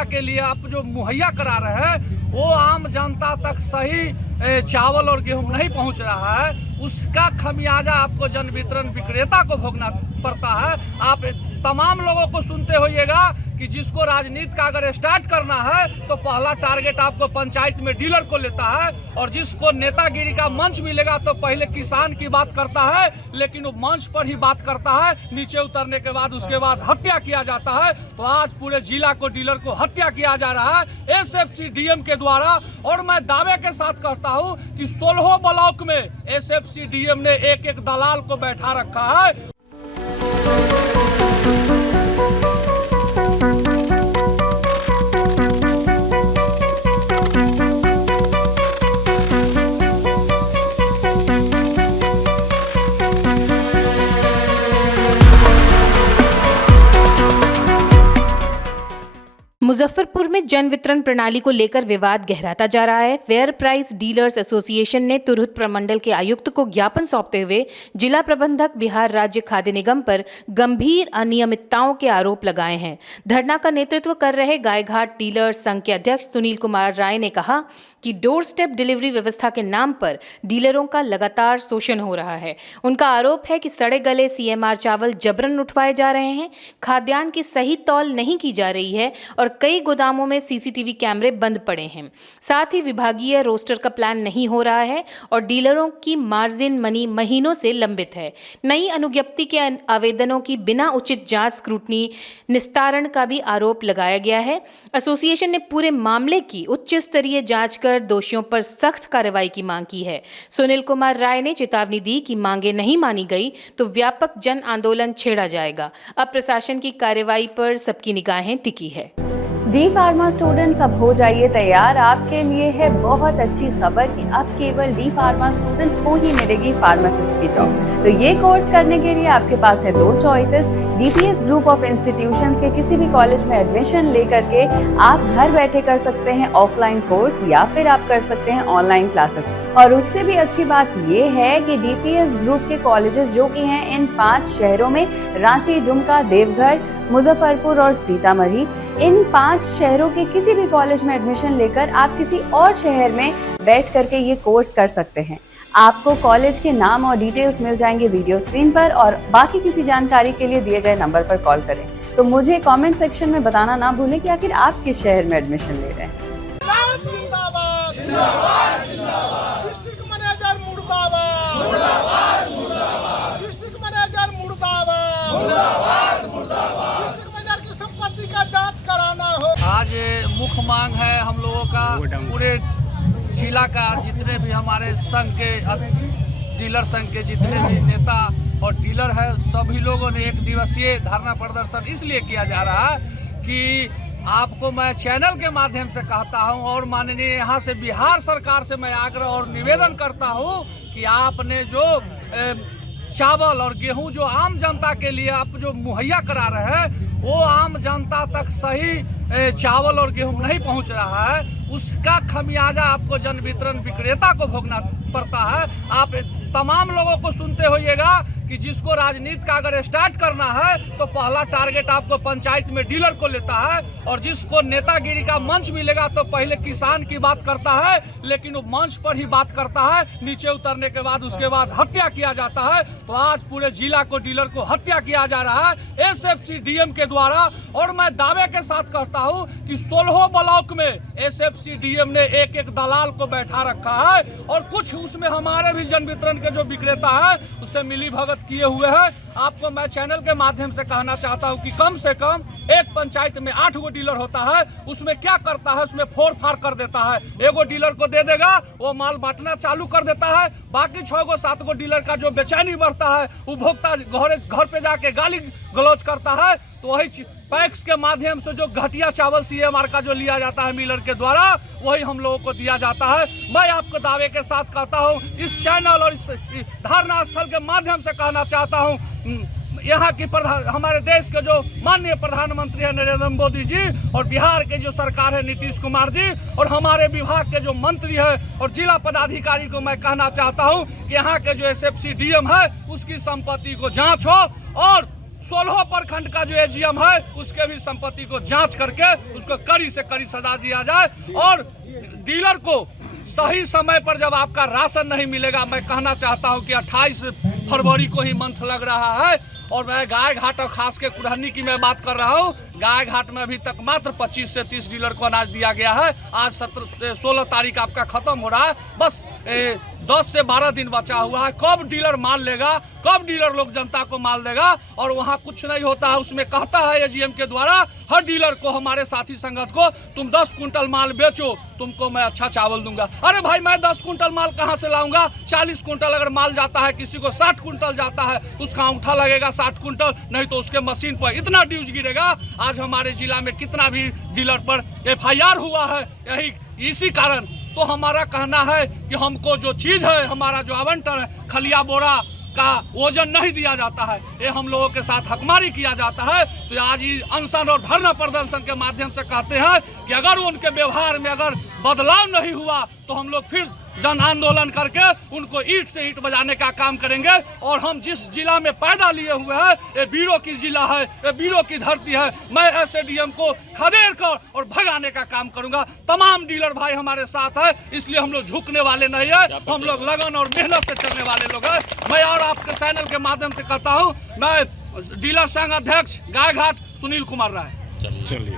जनता के लिए आप जो मुहैया करा रहे हैं वो आम जनता तक सही चावल और गेहूं नहीं पहुंच रहा है, उसका खमियाजा आपको जन वितरण विक्रेता को भोगना पड़ता है। आप तमाम लोगों को सुनते होइएगा कि जिसको राजनीति का अगर स्टार्ट करना है तो पहला टारगेट आपको पंचायत में डीलर को लेता है, और जिसको नेतागिरी का मंच मिलेगा तो पहले किसान की बात करता है, लेकिन वो मंच पर ही बात करता है, नीचे उतरने के बाद उसके बाद हत्या किया जाता है। तो आज पूरे जिला को डीलर को हत्या किया जा रहा है एसएफसी डीएम के द्वारा। और मैं दावे के साथ कहता हूं कि 16 ब्लॉक में एसएफसी डीएम ने एक एक दलाल को बैठा रखा है। मुजफ्फरपुर में जन वितरण प्रणाली को लेकर विवाद गहराता जा रहा है। फेयर प्राइस डीलर्स एसोसिएशन ने तुरहुत प्रमंडल के आयुक्त को ज्ञापन सौंपते हुए जिला प्रबंधक बिहार राज्य खाद्य निगम पर गंभीर अनियमितताओं के आरोप लगाए हैं। धरना का नेतृत्व कर रहे गायघाट डीलर्स संघ के अध्यक्ष सुनील कुमार राय ने कहा कि डोर स्टेप डिलीवरी व्यवस्था के नाम पर डीलरों का लगातार शोषण हो रहा है। उनका आरोप है कि सड़े गले सीएमआर चावल जबरन उठवाए जा रहे हैं, खाद्यान्न की सही तौल नहीं की जा रही है और कई गोदामों में सीसीटीवी कैमरे बंद पड़े हैं। साथ ही विभागीय रोस्टर का प्लान नहीं हो रहा है और डीलरों की मार्जिन मनी महीनों से लंबित है। नई अनुज्ञप्ति के आवेदनों की बिना उचित जांच स्क्रूटनी निस्तारण का भी आरोप लगाया गया है। एसोसिएशन ने पूरे मामले की उच्च स्तरीय जांच कर दोषियों पर सख्त कार्रवाई की मांग की है। सुनील कुमार राय ने चेतावनी दी कि मांगे नहीं मानी गई तो व्यापक जन आंदोलन छेड़ा जाएगा। अब प्रशासन की कार्रवाई पर सबकी निगाहें टिकी है। डी फार्मा स्टूडेंट्स अब हो जाइए तैयार, आपके लिए है बहुत अच्छी खबर कि अब केवल डी फार्मा स्टूडेंट्स को ही मिलेगी फार्मासिस्ट की जॉब। तो ये कोर्स करने के लिए आपके पास है 2 choices. DPS group of institutions के किसी भी कॉलेज में एडमिशन लेकर के आप घर बैठे कर सकते हैं ऑफलाइन कोर्स, या फिर आप कर सकते हैं ऑनलाइन क्लासेस। और उससे भी अच्छी बात ये है कि डीपीएस ग्रुप के कॉलेजेस जो कि हैं इन 5 शहरों में, रांची, दुमका, देवघर, मुजफ्फरपुर और सीतामढ़ी, इन 5 शहरों के किसी भी कॉलेज में एडमिशन लेकर आप किसी और शहर में बैठ करके ये कोर्स कर सकते हैं। आपको कॉलेज के नाम और डिटेल्स मिल जाएंगे वीडियो स्क्रीन पर, और बाकी किसी जानकारी के लिए दिए गए नंबर पर कॉल करें। तो मुझे कमेंट सेक्शन में बताना ना भूलें कि आखिर आप किस शहर में एडमिशन ले रहे हैं। आज मुख्य मांग है हम लोगों का, पूरे जिला का जितने भी हमारे संघ के डीलर संघ के जितने भी नेता और डीलर है, सभी लोगों ने 1 दिवसीय धरना प्रदर्शन इसलिए किया जा रहा है कि आपको मैं चैनल के माध्यम से कहता हूं और माननीय यहाँ से बिहार सरकार से मैं आग्रह और निवेदन करता हूं कि आपने जो चावल और गेहूं जो आम जनता के लिए आप जो मुहैया करा रहे हैं वो आम जनता तक सही चावल और गेहूं नहीं पहुंच रहा है, उसका खमियाजा आपको जन वितरण विक्रेता को भोगना पड़ता है। आप तमाम लोगों को सुनते होइएगा कि जिसको राजनीति का अगर स्टार्ट करना है तो पहला टारगेट आपको पंचायत में डीलर को लेता है, और जिसको नेतागिरी का मंच मिलेगा तो पहले किसान की बात करता है, लेकिन वो मंच पर ही बात करता है, नीचे उतरने के बाद उसके बाद हत्या किया जाता है। तो आज पूरे जिला को डीलर को हत्या किया जा रहा है एसएफसी डीएम के द्वारा। और मैं दावे के साथ कहता हूं कि 16 ब्लॉक में एसएफसी डीएम ने एक एक दलाल को बैठा रखा है, और कुछ उसमें हमारे भी जन वितरण के जो विक्रेता है उससे मिली भगत किए हुए हैं। आपको मैं चैनल के माध्यम से कहना चाहता हूं कि कम से कम एक पंचायत में 8 गो डीलर होता है, उसमें क्या करता है, उसमें फोड़ फाड़ कर देता है। 1 गो डीलर को दे देगा, वो माल बांटना चालू कर देता है, बाकी 6 गो 7 गो डीलर का जो बेचैनी बढ़ता है, उपभोक्ता घर पे जाके गाली गलौज करता है। तो वही पैक्स के माध्यम से जो घटिया चावल सीएमआर का जो लिया जाता है मिलर के द्वारा, वही हम लोगों को दिया जाता है। मैं आपको दावे के साथ कहता हूं, इस चैनल और इस धरना स्थल के माध्यम से कहना चाहता हूं, यहाँ की हमारे देश के जो माननीय प्रधानमंत्री है नरेंद्र मोदी जी, और बिहार के जो सरकार है नीतीश कुमार जी, और हमारे विभाग के जो मंत्री है और जिला पदाधिकारी को मैं कहना चाहता हूँ कि यहाँ के जो एसएफसी डीएम है उसकी संपत्ति को जांच हो और 16 प्रखंड का जो एजीएम है उसके भी संपत्ति को जांच करके उसको कड़ी से कड़ी सजा दिया जाए। और डीलर को सही समय पर जब आपका राशन नहीं मिलेगा, मैं कहना चाहता हूं कि 28 फरवरी को ही मंथ लग रहा है और मैं गाय घाट और खास के कुरहनी की मैं बात कर रहा हूं। गाय घाट में अभी तक मात्र 25 से 30 डीलर को अनाज दिया गया है। आज 16 तारीख आपका खत्म हो रहा है, बस 10 से 12 दिन बचा हुआ है। कब डीलर माल लेगा, कब डीलर लोग जनता को माल देगा? और वहाँ कुछ नहीं होता है। उसमें कहता है एजीएम के द्वारा हर डीलर को, हमारे साथी संगत को, तुम 10 कुंटल माल बेचो, तुमको मैं अच्छा चावल दूंगा। अरे भाई मैं 10 कुंटल माल कहाँ से लाऊंगा? 40 कुंटल अगर माल जाता है, किसी को 60 कुंटल जाता है, उसका अंगूठा लगेगा 60 कुंटल, नहीं तो उसके मशीन पर इतना ड्यूज गिरेगा। आज हमारे जिला में कितना भी डीलर पर FIR हुआ है यही इसी कारण। तो हमारा कहना है कि हमको जो चीज़ है, हमारा जो आवंटन है, खलिया बोरा का वजन नहीं दिया जाता है, ये हम लोगों के साथ हकमारी किया जाता है। तो आज ये अनशन और धरना प्रदर्शन के माध्यम से कहते हैं कि अगर उनके व्यवहार में अगर बदलाव नहीं हुआ तो हम लोग फिर जन आंदोलन करके उनको ईंट से ईंट बजाने का काम करेंगे। और हम जिस जिला में पैदा लिए हुए हैं, ये वीरों की जिला है, ये वीरों की धरती है। मैं SADM को खदेड़ कर और भगाने का काम करूंगा। तमाम डीलर भाई हमारे साथ है, इसलिए हम लोग झुकने वाले नहीं है, हम लोग लगन और मेहनत से चलने वाले लोग हैं। मैं और आपके चैनल के माध्यम से कहता हूँ, मैं डीलर संघ अध्यक्ष गाय घाट सुनील कुमार राय। चलिए।